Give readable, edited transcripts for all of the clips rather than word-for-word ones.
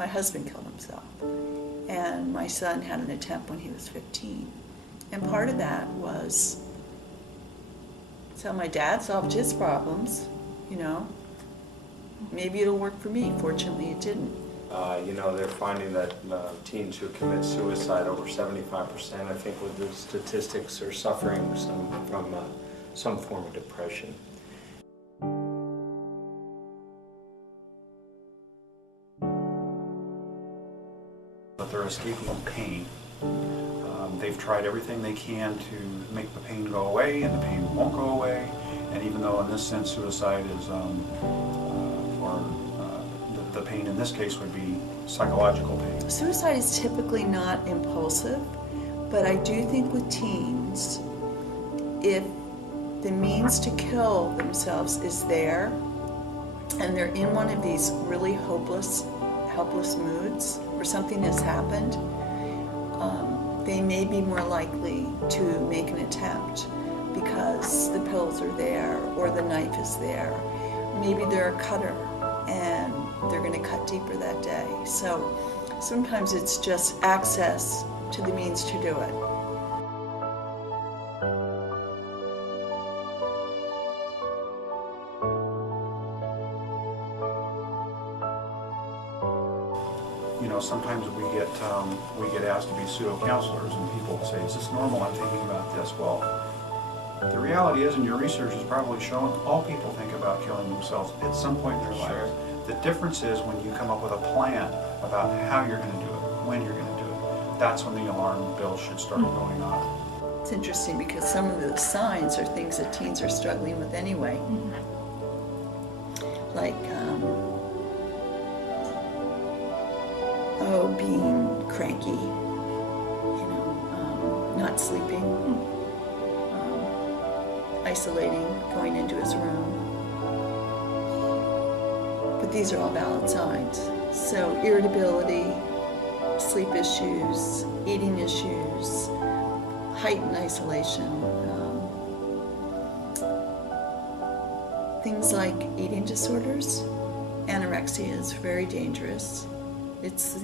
My husband killed himself, and my son had an attempt when he was 15. And part of that was, so my dad solved his problems, you know. Maybe it'll work for me. Fortunately, it didn't. They're finding that teens who commit suicide, over 75%, I think with the statistics, are suffering from some form of depression. But they're escaping pain. They've tried everything they can to make the pain go away, and the pain won't go away. And even though in this sense suicide is the pain in this case would be psychological pain. Suicide is typically not impulsive, but I do think with teens, if the means to kill themselves is there, and they're in one of these really helpless moods, or something has happened, they may be more likely to make an attempt because the pills are there or the knife is there. Maybe they're a cutter and they're going to cut deeper that day. So sometimes it's just access to the means to do it. Sometimes we get asked to be pseudo-counselors, and people say, "Is this normal? I'm thinking about this." Well, the reality is, and your research has probably shown, all people think about killing themselves at some point in their life. The difference is when you come up with a plan about how you're going to do it, when you're going to do it. That's when the alarm bells should start going off. It's interesting because some of the signs are things that teens are struggling with anyway. Like being cranky, not sleeping, isolating, going into his room. But these are all valid signs. So irritability, sleep issues, eating issues, heightened isolation, things like eating disorders. Anorexia is very dangerous. It's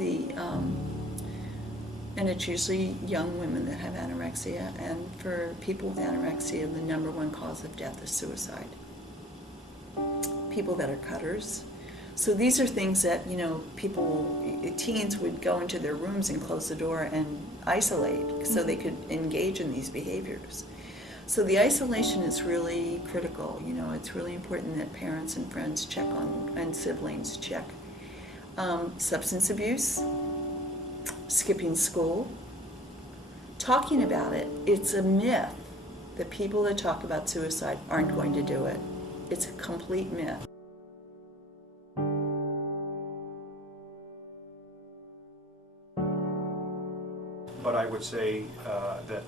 and it's usually young women that have anorexia, and for people with anorexia, the number one cause of death is suicide. People that are cutters. So these are things that, teens would go into their rooms and close the door and isolate so they could engage in these behaviors. So the isolation is really critical. It's really important that parents and friends check on, and siblings check. Substance abuse, skipping school, talking about it. It's a myth that people that talk about suicide aren't going to do it. It's a complete myth. But I would say that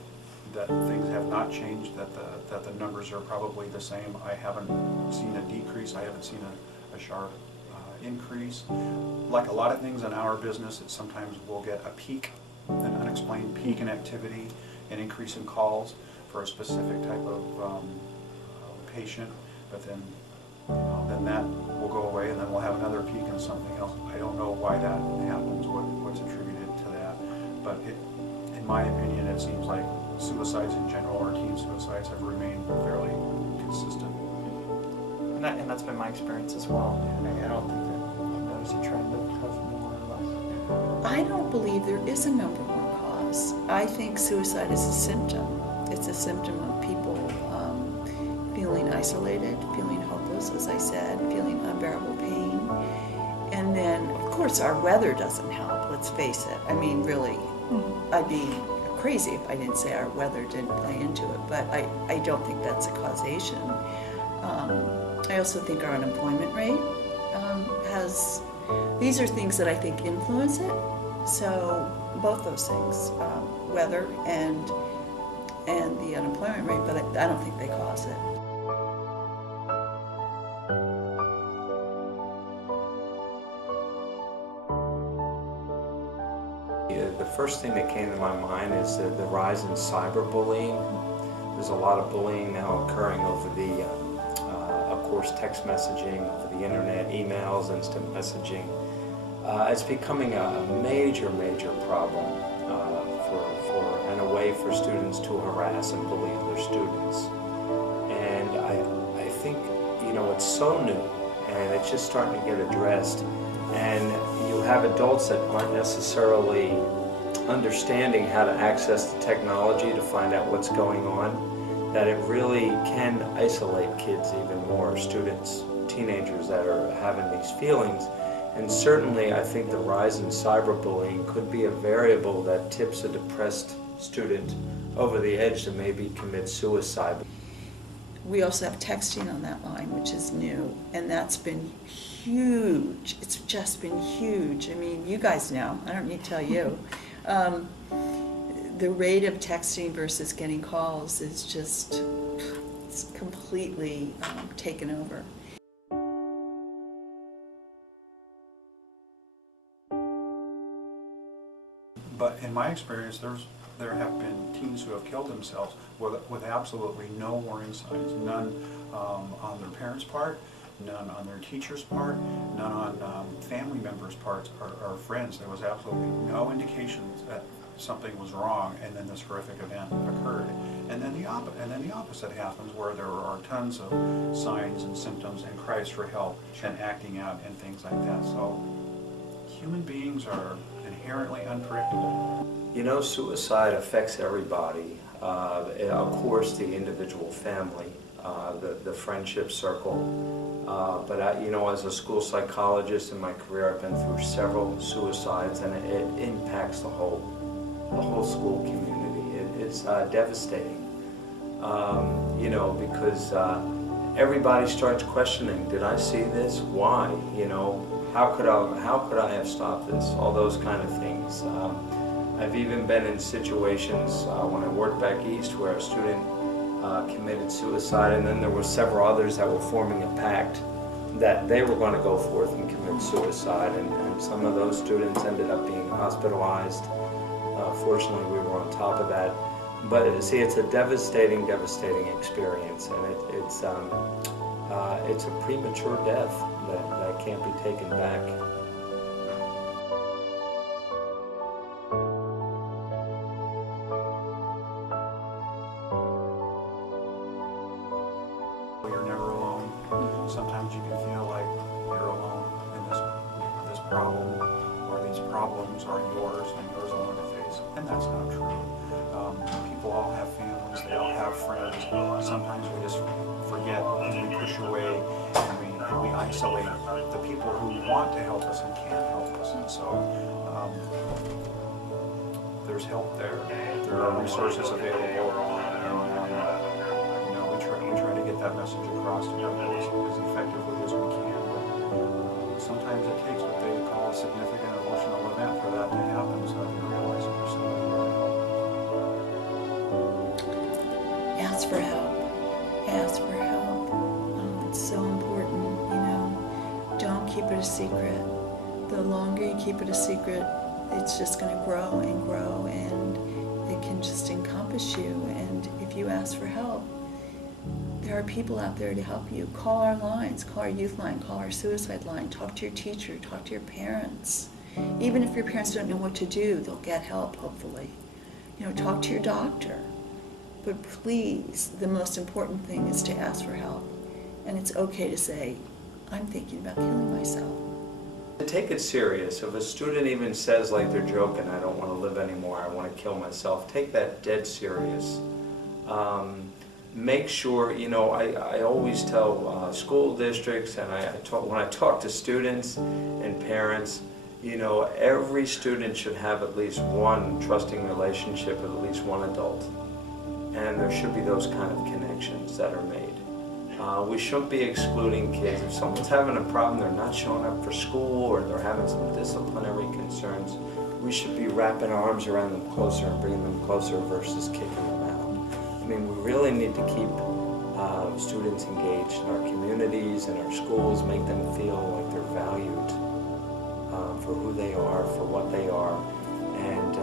things have not changed, that the numbers are probably the same. I haven't seen a decrease. I haven't seen a sharp increase. Like a lot of things in our business, it sometimes we'll get a peak, an unexplained peak in activity, an increase in calls for a specific type of patient, but then that will go away, and then we'll have another peak in something else. I don't know why that happens, what's attributed to that, but in my opinion, it seems like suicides in general, or teen suicides, have remained fairly consistent. And that's been my experience as well. I don't think that I've noticed a trend of more or less. I don't believe there is a number one cause. I think suicide is a symptom. It's a symptom of people feeling isolated, feeling hopeless, as I said, feeling unbearable pain. And then, of course, our weather doesn't help, let's face it. I mean, really, I'd be crazy if I didn't say our weather didn't play into it, but I don't think that's a causation. I also think our unemployment rate these are things that I think influence it. So both those things, weather and the unemployment rate, but I don't think they cause it. The first thing that came to my mind is the rise in cyberbullying. There's a lot of bullying now occurring over the, of course, text messaging, over the internet, emails, instant messaging. it's becoming a major, major problem and a way for students to harass and bully other students. And I think, you know, it's so new and it's just starting to get addressed. And you have adults that aren't necessarily understanding how to access the technology to find out what's going on, that it really can isolate kids even more, students, teenagers that are having these feelings. And certainly I think the rise in cyberbullying could be a variable that tips a depressed student over the edge to maybe commit suicide. We also have texting on that line, which is new, and that's been huge. It's just been huge. I mean, you guys know, I don't need to tell you. The rate of texting versus getting calls is just, it's completely taken over. But in my experience, there have been teens who have killed themselves with absolutely no warning signs, none on their parents' part, none on their teacher's part, none on family members' parts or friends. There was absolutely no indications that something was wrong, and then this horrific event occurred. And then the opposite happens, where there are tons of signs and symptoms and cries for help and acting out and things like that. So human beings are inherently unpredictable. You know, suicide affects everybody. Of course, the individual family, the friendship circle. But you know, as a school psychologist in my career, I've been through several suicides, and it impacts the whole school community. It's devastating. You know, because everybody starts questioning: did I see this? Why? You know, how could I have stopped this? All those kind of things. I've even been in situations when I worked back east where a student committed suicide, and then there were several others that were forming a pact that they were going to go forth and commit suicide, and some of those students ended up being hospitalized. Fortunately, we were on top of that. But see, it's a devastating experience, and it's a premature death that can't be taken back. You're never alone. Sometimes you can feel like you're alone in this problem, or these problems are yours and yours alone to face. And that's not true. People all have families, they all have friends. Sometimes we just forget and we push away and we isolate the people who want to help us and can't help us. And so there's help there. There are resources available. And, you know, we try to get that message across to people as effectively as we can. But sometimes it takes what they call a significant emotional event for that to happen, so that you realize that there's somebody there to help. Ask for help. Ask for help. It's so important, you know. Don't keep it a secret. The longer you keep it a secret, it's just going to grow and grow, and it can just encompass you. And if you ask for help, there are people out there to help you. Call our lines, call our youth line, call our suicide line, talk to your teacher, talk to your parents. Even if your parents don't know what to do, they'll get help, hopefully. You know, talk to your doctor. But please, the most important thing is to ask for help. And it's okay to say, I'm thinking about killing myself. Take it serious. If a student even says like they're joking, I don't want to live anymore, I want to kill myself, take that dead serious. Make sure, you know, I always tell school districts, and when I talk to students and parents, you know, every student should have at least one trusting relationship with at least one adult. And there should be those kind of connections that are made. We shouldn't be excluding kids. If someone's having a problem, they're not showing up for school, or they're having some disciplinary concerns, we should be wrapping our arms around them closer and bringing them closer versus kicking them out. I mean, we really need to keep students engaged in our communities and our schools, make them feel like they're valued for who they are, for what they are, and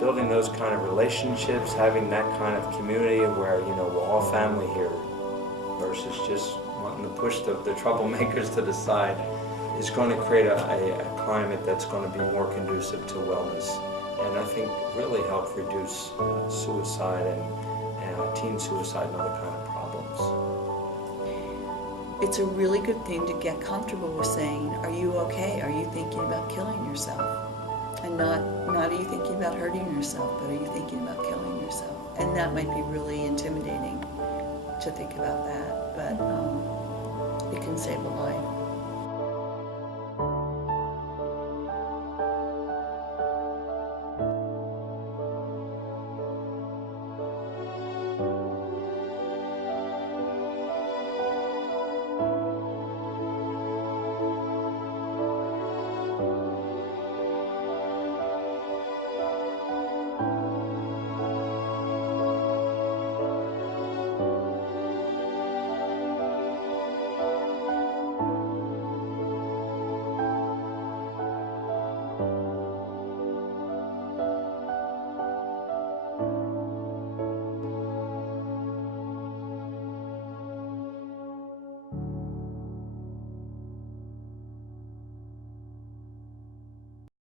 building those kind of relationships, having that kind of community where, you know, we're all family here versus just wanting to push the troublemakers to the side is going to create a climate that's going to be more conducive to wellness, and I think really help reduce suicide and teen suicide and other kind of problems. It's a really good thing to get comfortable with saying, are you okay? Are you thinking about killing yourself? And not are you thinking about hurting yourself, but are you thinking about killing yourself? And that might be really intimidating to think about that, but it can save a life.